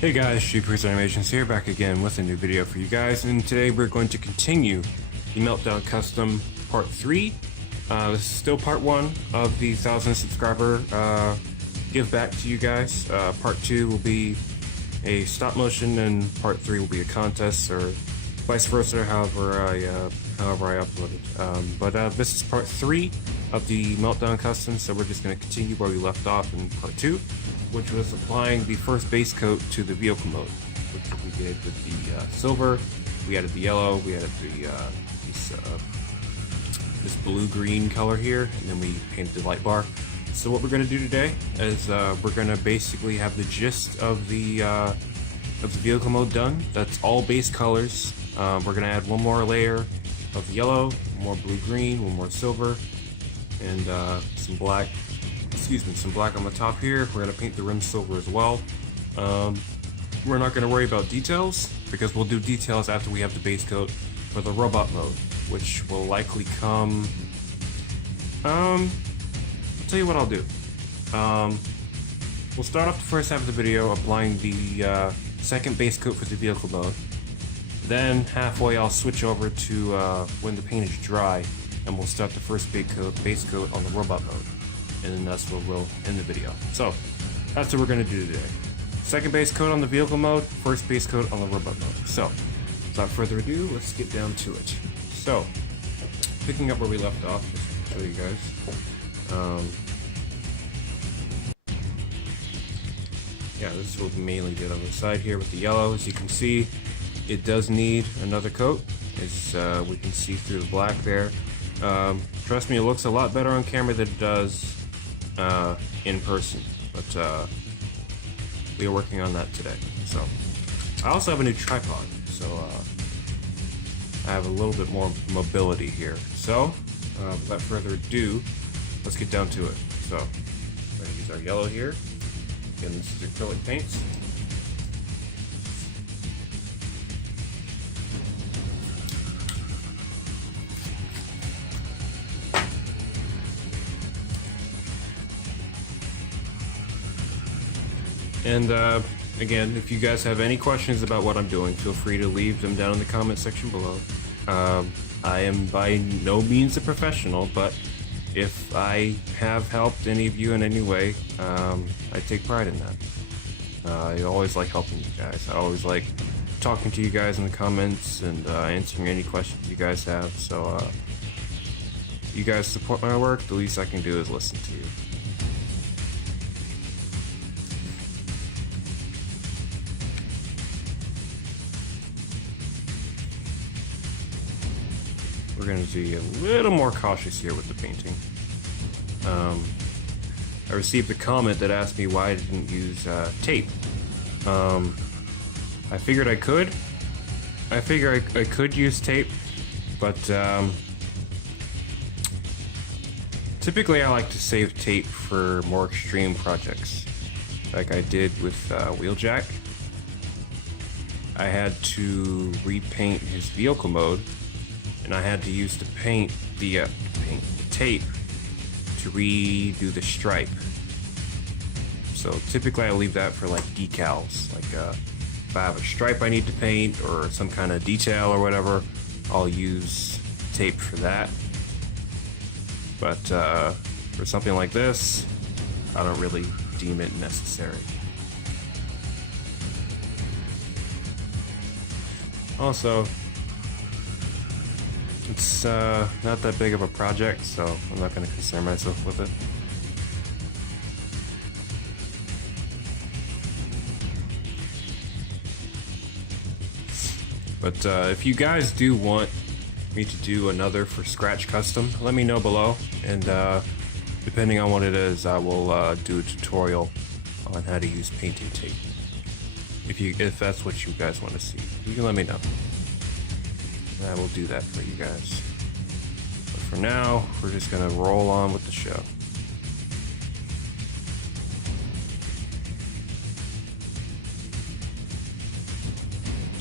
Hey guys, Pooser Animations here, back again with a new video for you guys, and today we're going to continue the Meltdown Custom Part 3. This is still Part 1 of the 1,000 subscriber give back to you guys. Part 2 will be a stop motion, and Part 3 will be a contest, or vice versa, however I upload it. But this is Part 3 of the Meltdown Custom, so we're just going to continue where we left off in Part 2, which was applying the first base coat to the vehicle mode, which we did with the silver. We added the yellow, we added the this blue-green color here, and then we painted the light bar. So what we're going to do today is we're going to basically have the gist of the vehicle mode done. That's all base colors. We're going to add one more layer of yellow, one more blue-green, one more silver, and some black. Excuse me, some black on the top here. We're going to paint the rim silver as well. We're not going to worry about details, because we'll do details after we have the base coat for the robot mode, which will likely come... I'll tell you what I'll do. We'll start off the first half of the video applying the second base coat for the vehicle mode. Then halfway I'll switch over to when the paint is dry, and we'll start the first base coat on the robot mode. And then that's where we'll end the video. So that's what we're going to do today. Second base coat on the vehicle mode, first base coat on the robot mode. So without further ado, let's get down to it. So picking up where we left off, just to show you guys. Yeah, this is what we mainly did on the side here with the yellow. As you can see, it does need another coat, as we can see through the black there. Trust me, it looks a lot better on camera than it does in person, but we are working on that today. So I also have a new tripod, so I have a little bit more mobility here. So without further ado, let's get down to it. So we're going to use our yellow here. Again, this is acrylic paints. And again, if you guys have any questions about what I'm doing, feel free to leave them down in the comment section below. I am by no means a professional, but if I have helped any of you in any way, I take pride in that. I always like helping you guys. I always like talking to you guys in the comments and answering any questions you guys have. So you guys support my work, the least I can do is listen to you. We're going to be a little more cautious here with the painting. I received a comment that asked me why I didn't use tape. I figured I could. I could use tape, but typically I like to save tape for more extreme projects, like I did with Wheeljack. I had to repaint his vehicle mode, and I had to use the tape to redo the stripe. So typically I leave that for like decals, like if I have a stripe I need to paint or some kind of detail or whatever, I'll use tape for that. But for something like this, I don't really deem it necessary. Also, it's not that big of a project, so I'm not going to concern myself with it. But if you guys do want me to do another for Scratch Custom, let me know below, and depending on what it is, I will do a tutorial on how to use painting tape. If that's what you guys want to see, you can let me know. I will do that for you guys. But for now, we're just gonna roll on with the show.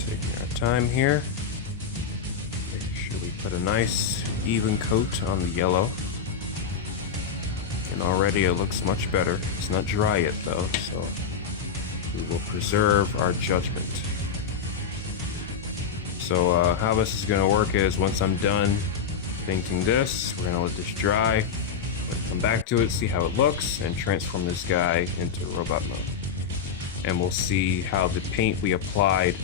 Taking our time here. Make sure we put a nice even coat on the yellow. And already it looks much better. It's not dry yet though, so we will preserve our judgment. So how this is going to work is once I'm done painting this, we're going to let this dry. We're going to come back to it, see how it looks, and transform this guy into robot mode. And we'll see how the paint we applied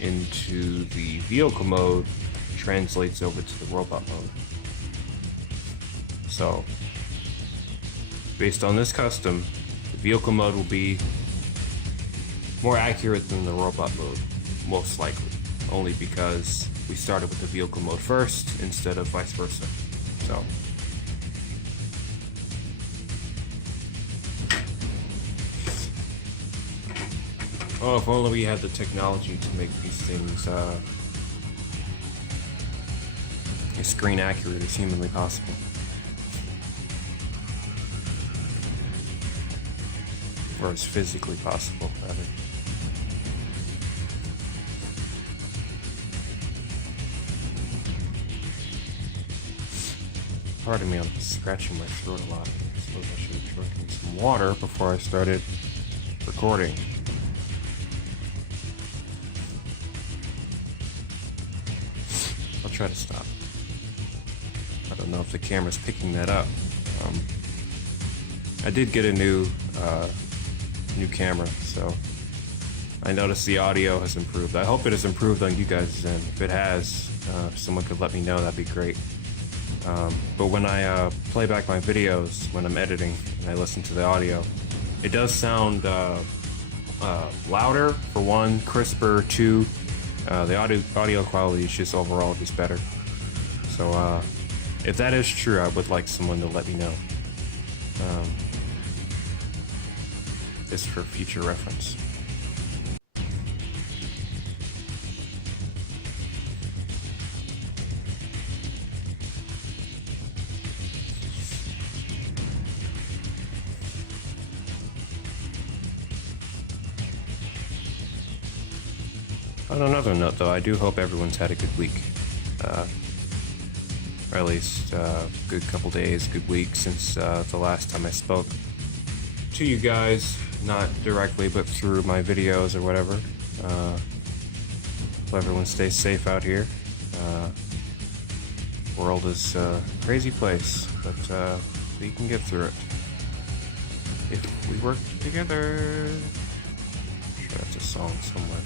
into the vehicle mode translates over to the robot mode. So, based on this custom, the vehicle mode will be more accurate than the robot mode, most likely. Only because we started with the vehicle mode first instead of vice versa. So, oh, if only we had the technology to make these things as screen accurate as humanly possible. Or as physically possible, rather. Pardon me, I'm scratching my throat a lot. I suppose I should have drinking some water before I started recording. I'll try to stop. I don't know if the camera's picking that up. I did get a new camera, so I noticed the audio has improved. I hope it has improved on you guys' end. If it has, if someone could let me know, that'd be great. But when I play back my videos, when I'm editing and I listen to the audio, it does sound louder, for one, crisper, two. The audio quality is just overall just better. So if that is true, I would like someone to let me know. Just for future reference. On another note, though, I do hope everyone's had a good week. Or at least a good couple days, good week since the last time I spoke to you guys. Not directly, but through my videos or whatever. Hope everyone stays safe out here. World is a crazy place, but we can get through it if we work together. I'm sure that's a song somewhere.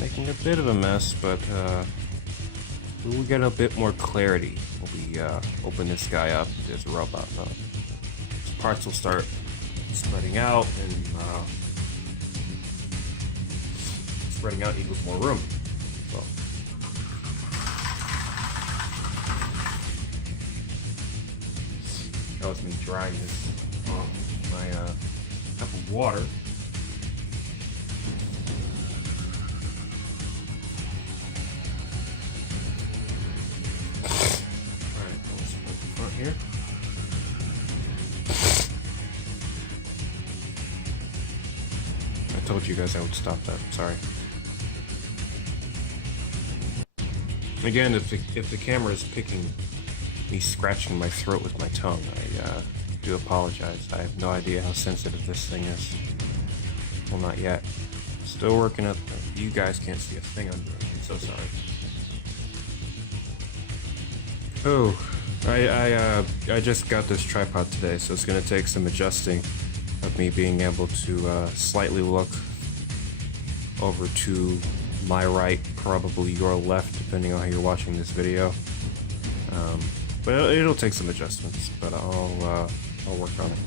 Making a bit of a mess, but we will get a bit more clarity when we open this guy up as a robot mode. His parts will start spreading out and spreading out equals more room. So. That was me drying this off my cup of water. Here. I told you guys I would stop that. Sorry. Again, if the camera is picking me scratching my throat with my tongue, I do apologize. I have no idea how sensitive this thing is. Well, not yet. Still working up. You guys can't see a thing I'm doing. I'm so sorry. Oh. I just got this tripod today, so it's going to take some adjusting of me being able to slightly look over to my right, probably your left, depending on how you're watching this video. But it'll take some adjustments, but I'll work on it.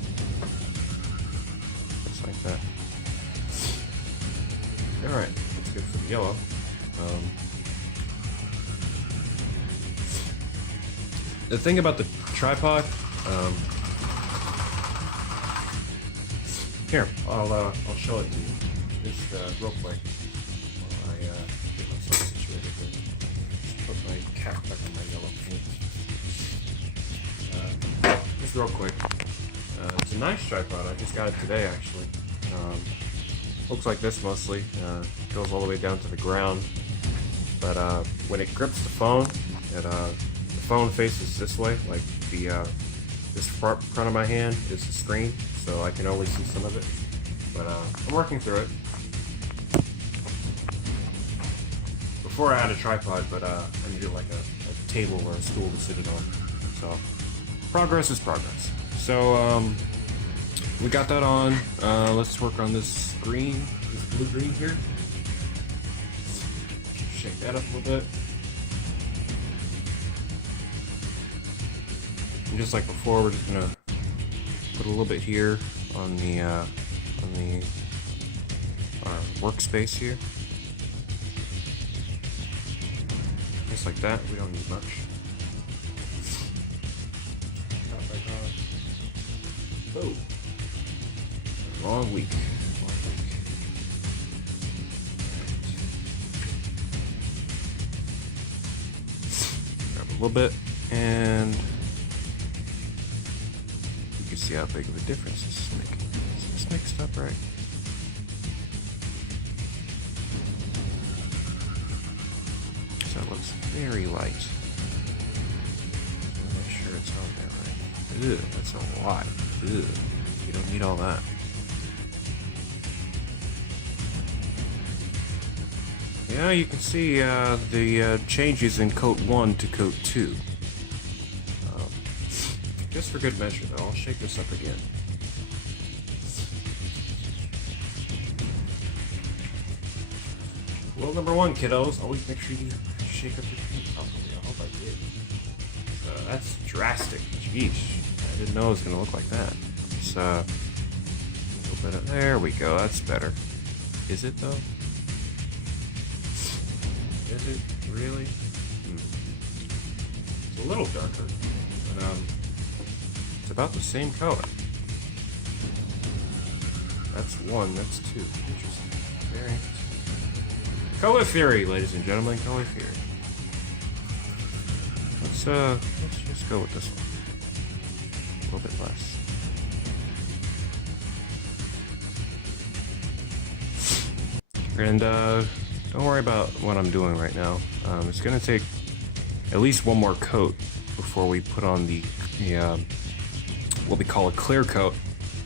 Just like that. Alright, let's go for the yellow. The thing about the tripod, here, I'll show it to you. Just real quick while I get myself situated here. Just put my cap back on my yellow paint. Just real quick. It's a nice tripod. I just got it today, actually. Looks like this mostly. Goes all the way down to the ground. But when it grips the phone, the phone faces this way. Like this front of my hand is the screen, so I can only see some of it. But I'm working through it. Before I had a tripod, but I needed like a table or a stool to sit it on. So progress is progress. So we got that on. Let's work on this green, this blue-green here. Shake that up a little bit. And just like before, we're just gonna put a little bit here on the our workspace here. Just like that. We don't need much. Oh, long week. Grab a little bit, and you can see how big of a difference this is making. Is this mixed up right? So it looks very light. Make sure it's on there right. Ew, that's a lot. Ew, you don't need all that. Yeah, you can see the changes in coat 1 to coat 2. Just for good measure, though, I'll shake this up again. Rule number 1, kiddos, always make sure you shake up your paint properly. I hope I did. That's drastic. Jeesh. I didn't know it was going to look like that. It's a little bit of, there we go, that's better. Is it though? Is it really? It's a little darker, but it's about the same color. That's 1, that's 2. Interesting. Very interesting. Color theory, ladies and gentlemen, color theory. Let's just go with this one. A little bit less. And don't worry about what I'm doing right now. It's gonna take at least one more coat before we put on the what we call a clear coat,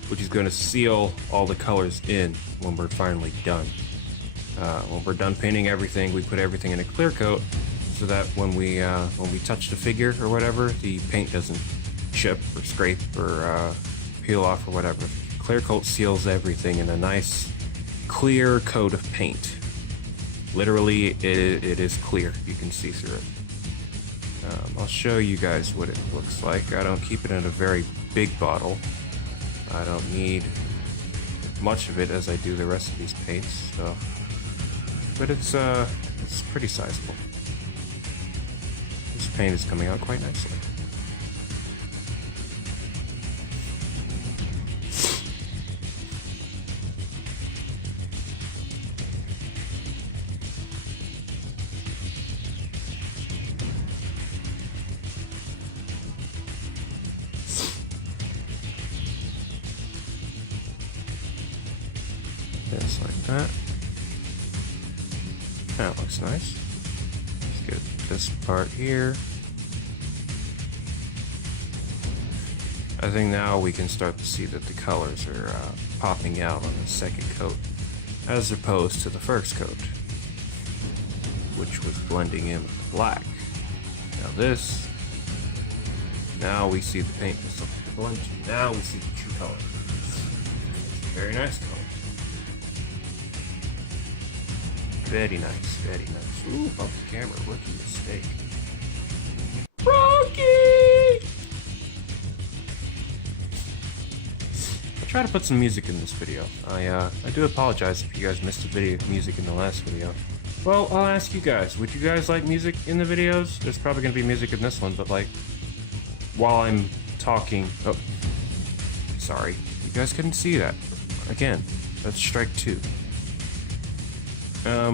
which is going to seal all the colors in when we're finally done. When we're done painting everything, we put everything in a clear coat so that when we touch the figure or whatever, the paint doesn't chip or scrape or peel off or whatever. Clear coat seals everything in a nice clear coat of paint. Literally, it is clear. You can see through it. I'll show you guys what it looks like. I don't keep it in a very big bottle. I don't need much of it as I do the rest of these paints. So, but it's pretty sizable. This paint is coming out quite nicely. Just like that. That looks nice. Let's get this part here. I think now we can start to see that the colors are popping out on the second coat as opposed to the first coat, which was blending in with the black. Now we see the paint was something to blend to. Now we see the true color. It's a very nice color. Very nice, very nice. Ooh, bump the camera, rookie mistake. Rocky! I'll try to put some music in this video. I do apologize if you guys missed the video music in the last video. Well, I'll ask you guys, would you guys like music in the videos? There's probably gonna be music in this one, but like, while I'm talking, oh, sorry, you guys couldn't see that. Again, that's strike 2.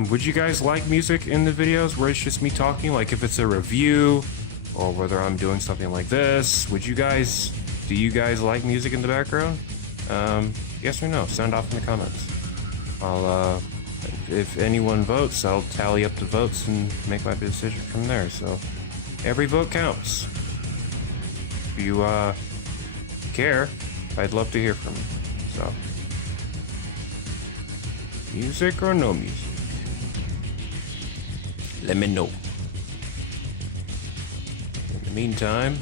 Would you guys like music in the videos where it's just me talking? Like if it's a review, or whether I'm doing something like this, would you guys Do you guys like music in the background? Yes or no? Sound off in the comments. I'll, if anyone votes, I'll tally up the votes and make my decision from there. So, every vote counts. If you, care, I'd love to hear from you. So, music or no music? Let me know. In the meantime,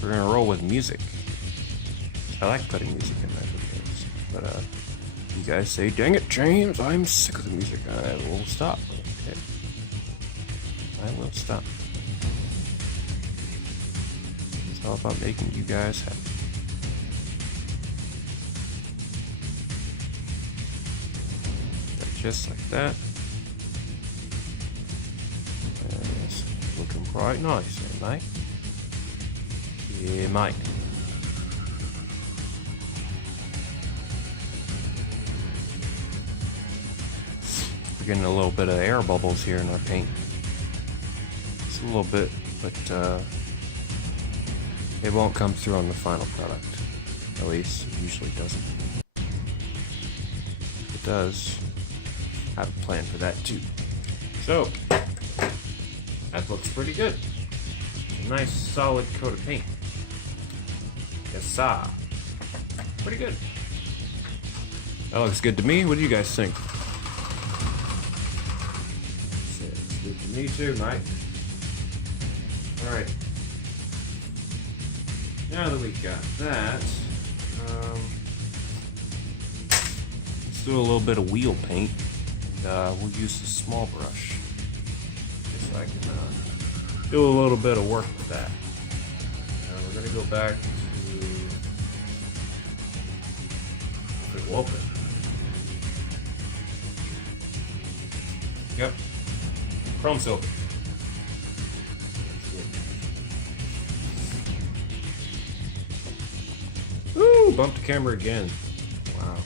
we're gonna roll with music. I like putting music in my videos, but you guys say, "Dang it, James, I'm sick of the music." I will stop. Okay, I will stop. It's all about making you guys happy. Just like that. It's looking quite nice, eh, mate? Yeah, mate. We're getting a little bit of air bubbles here in our paint. Just a little bit, but it won't come through on the final product. At least, it usually doesn't. If it does, I have a plan for that too. So, that looks pretty good. A nice solid coat of paint. Yes, sir. Pretty good. That looks good to me. What do you guys think? It's good to me too, mate. Alright. Now that we got that, let's do a little bit of wheel paint. We'll use the small brush just so I can do a little bit of work with that. We're going to go back to it will open. Yep. Chrome silver. Woo! Bumped the camera again. Wow.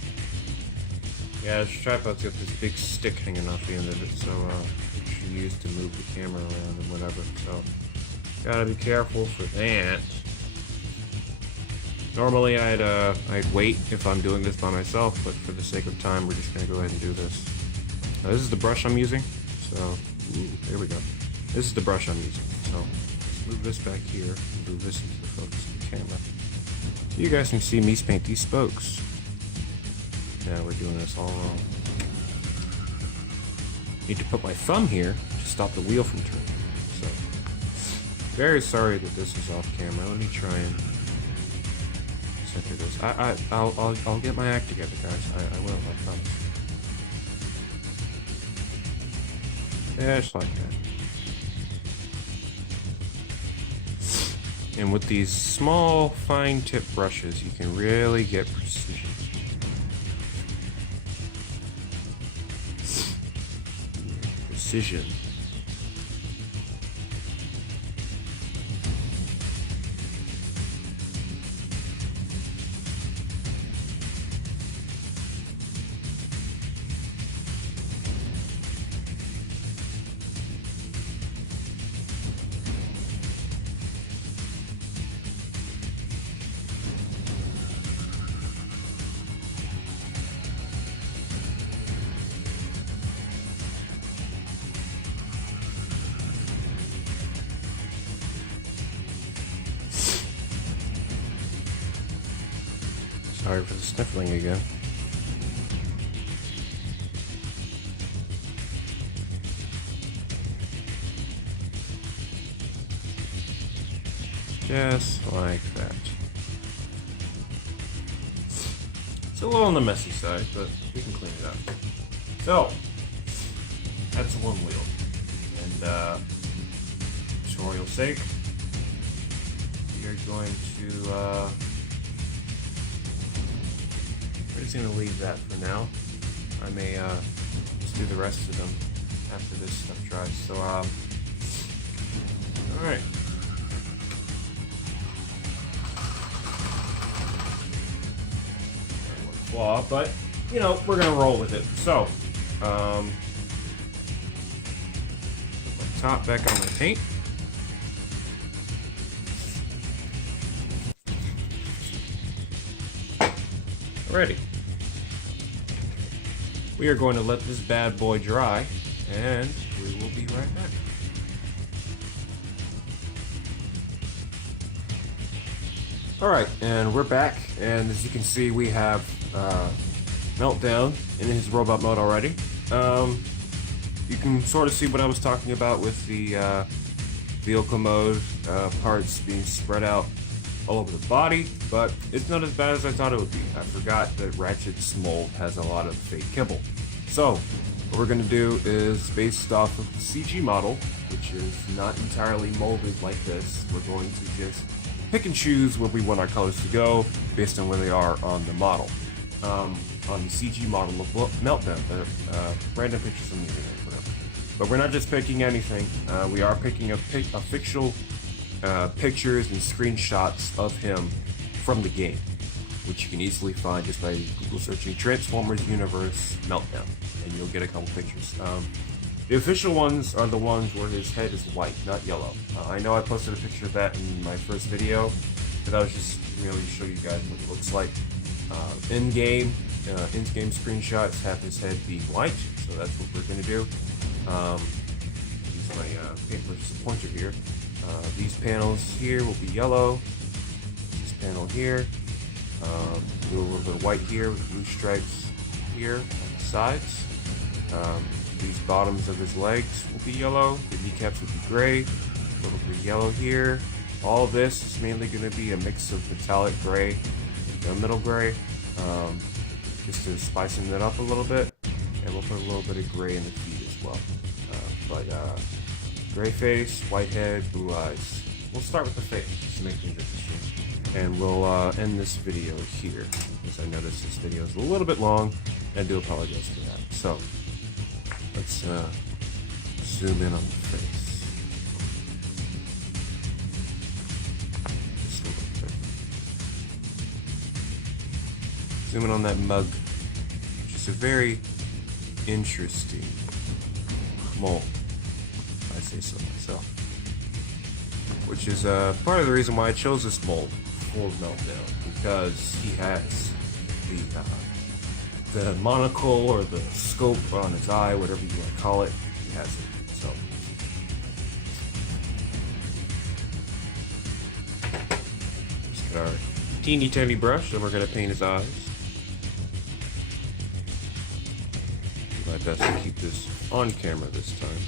Yeah, this tripod's got this big stick hanging off the end of it, so which you use to move the camera around and whatever. So gotta be careful for that. Normally I'd wait if I'm doing this by myself, but for the sake of time, we're just gonna go ahead and do this. Now, this is the brush I'm using. So there we go. This is the brush I'm using. So let's move this back here and move this into the focus of the camera, so you guys can see me paint these spokes. Yeah, we're doing this all wrong. Need to put my thumb here to stop the wheel from turning. So, very sorry that this is off camera. Let me try and center this. I'll get my act together, guys. I will. I promise. Yeah, just like that. And with these small, fine-tip brushes, you can really get precision. Precision. Sorry for the sniffling again. Just like that. It's a little on the messy side, but we can clean it up. So, that's one wheel. And, tutorial's sake, we are going to, we're just going to leave that for now. I may just do the rest of them after this stuff dries. So, alright. Flaw, but, you know, we're going to roll with it. So, put my top back on my paint. Alrighty. We are going to let this bad boy dry, and we will be right back. Alright, and we're back, and as you can see, we have Meltdown in his robot mode already. You can sort of see what I was talking about with the vehicle mode parts being spread out all over the body, but it's not as bad as I thought it would be. I forgot that Ratchet's mold has a lot of fake kibble. So, what we're going to do is, based off of the CG model, which is not entirely molded like this, we're going to just pick and choose where we want our colors to go based on where they are on the model. On the CG model of Meltdown, random pictures from the internet, whatever. But we're not just picking anything. We are picking official pictures and screenshots of him from the game, which you can easily find just by Google searching Transformers Universe Meltdown, and you'll get a couple pictures. The official ones are the ones where his head is white, not yellow. I know I posted a picture of that in my first video, but I was just really to show you guys what it looks like. In-game screenshots have his head being white, so that's what we're going to do. Use my paintbrush pointer here. These panels here will be yellow. This panel here. Do a little bit of white here with blue stripes here on the sides. These bottoms of his legs will be yellow. The kneecaps will be gray. A little bit of yellow here. All this is mainly going to be a mix of metallic gray and middle gray, just to spicing it up a little bit. And we'll put a little bit of gray in the feet as well. Gray face, white head, blue eyes. We'll start with the face, just to make things interesting. And we'll end this video here, because I noticed this video is a little bit long, and I do apologize for that. So, let's zoom in on the face. Just a little bit. Zoom in on that mug, which is a very interesting mold, if I say so myself. Which is part of the reason why I chose this mold for Meltdown, because he has the monocle or the scope on his eye, whatever you want to call it, he has it. So, just get our teeny tiny brush, and we're going to paint his eyes. Do my best to keep this on camera this time,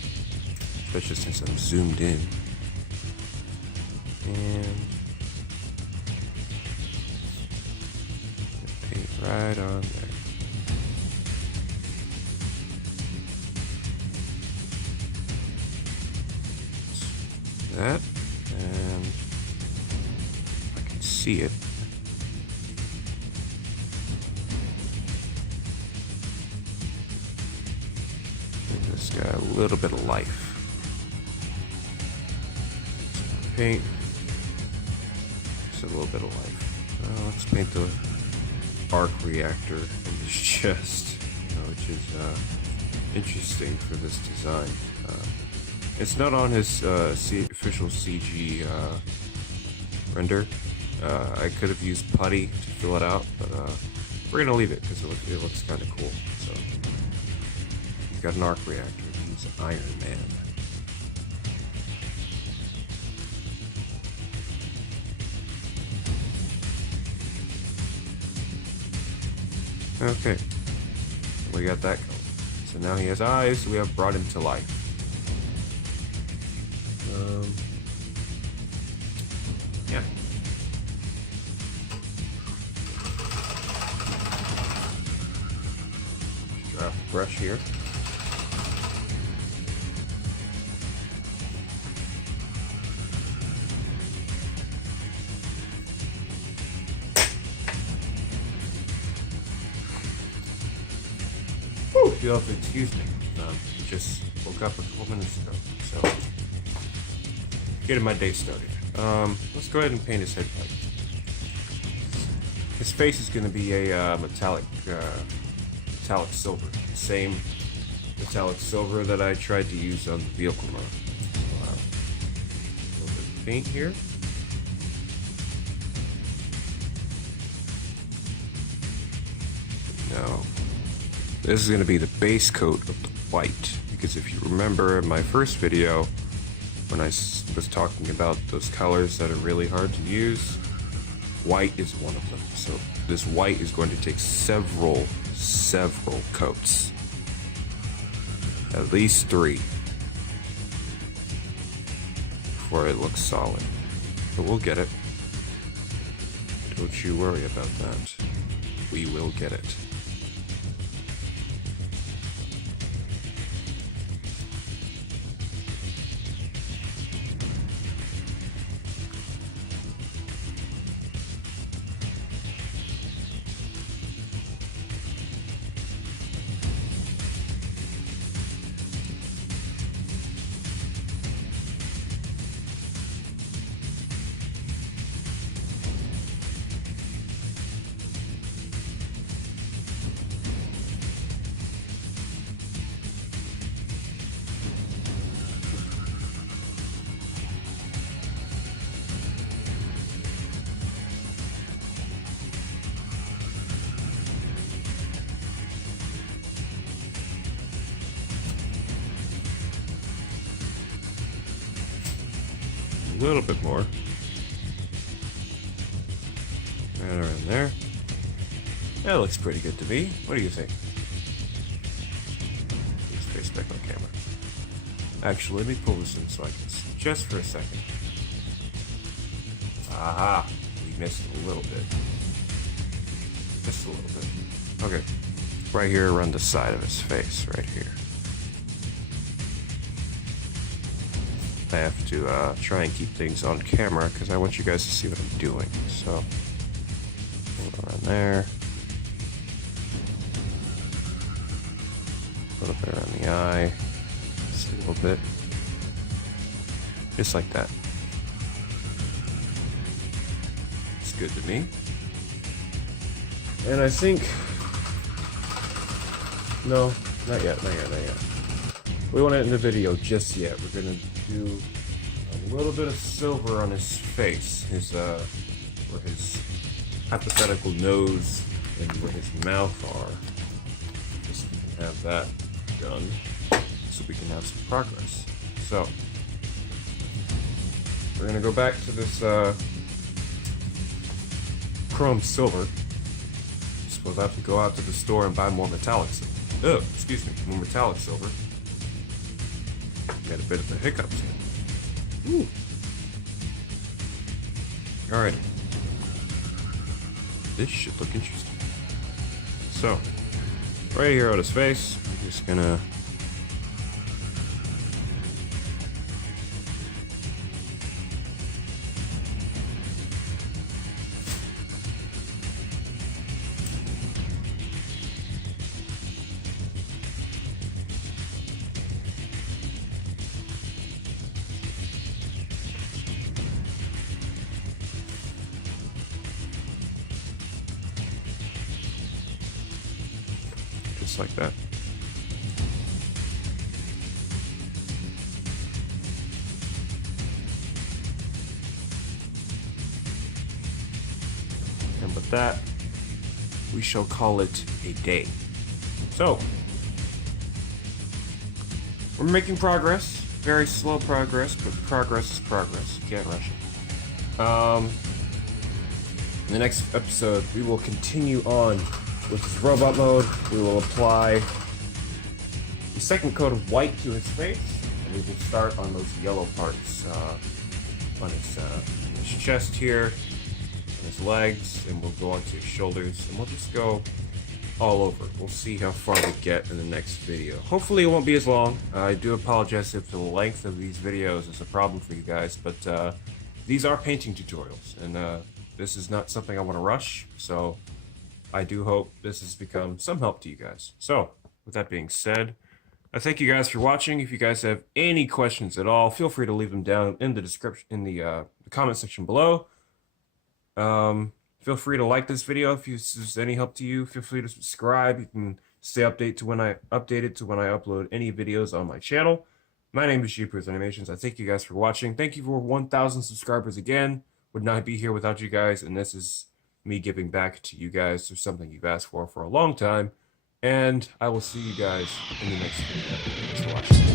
especially since I'm zoomed in. And paint right on there. That, and I can see it. Give this guy a little bit of life. Paint. Just a little bit of life. Let's paint the arc reactor in his chest, which is interesting for this design. It's not on his official CG render. I could have used putty to fill it out, but we're gonna leave it because it looks kind of cool. So he's got an arc reactor. He's Iron Man. Okay, we got that going. So now he has eyes. We have brought him to life. Yeah. Draft brush here. Whew, you'll have to excuse me. Just woke up a couple minutes ago, so getting my day started. Let's go ahead and paint his head white. His face is going to be a metallic silver, same metallic silver that I tried to use on the vehicle mode. So, a little bit of paint here. Now, this is going to be the base coat of the white, because if you remember in my first video, when I was talking about those colors that are really hard to use, white is one of them. So this white is going to take several coats. At least 3. Before it looks solid. But we'll get it. Don't you worry about that. We will get it. A little bit more. Right around there. That looks pretty good to me. What do you think? Let's face back on camera. Actually, let me pull this in so I can see just for a second. Aha! We missed a little bit. Just a little bit. Okay. Right here around the side of his face, right here. I have to try and keep things on camera because I want you guys to see what I'm doing. So, hold around there. A little bit around the eye. Just a little bit. Just like that. It's good to me. And I think... No, not yet. We won't end the video just yet. We're gonna do a little bit of silver on his face, where his hypothetical nose and where his mouth are. Just so we can have that done, so we can have some progress. So we're gonna go back to this chrome silver. I suppose I have to go out to the store and buy more metallic silver. Oh, excuse me, more metallic silver. Got a bit of the hiccups here. Ooh. Alright. This should look interesting. So, right here on his face, I'm just gonna... just like that. And with that, we shall call it a day. So, we're making progress. Very slow progress, but progress is progress. You can't rush it. In the next episode, we will continue on with his robot mode. We will apply the second coat of white to his face, and we will start on those yellow parts on his chest here, and his legs, and we'll go onto his shoulders, and we'll just go all over. We'll see how far we get in the next video. Hopefully it won't be as long. I do apologize if the length of these videos is a problem for you guys, but these are painting tutorials, and this is not something I want to rush, so I do hope this has become some help to you guys. So, with that being said, I thank you guys for watching. If you guys have any questions at all, feel free to leave them down in the description, in the comment section below. Feel free to like this video if this is any help to you. Feel free to subscribe. You can stay updated when I upload any videos on my channel. My name is Pooser Animations. I thank you guys for watching. Thank you for 1,000 subscribers again. Would not be here without you guys, and this is me giving back to you guys. There's something you've asked for a long time. And I will see you guys in the next video. Thanks for watching.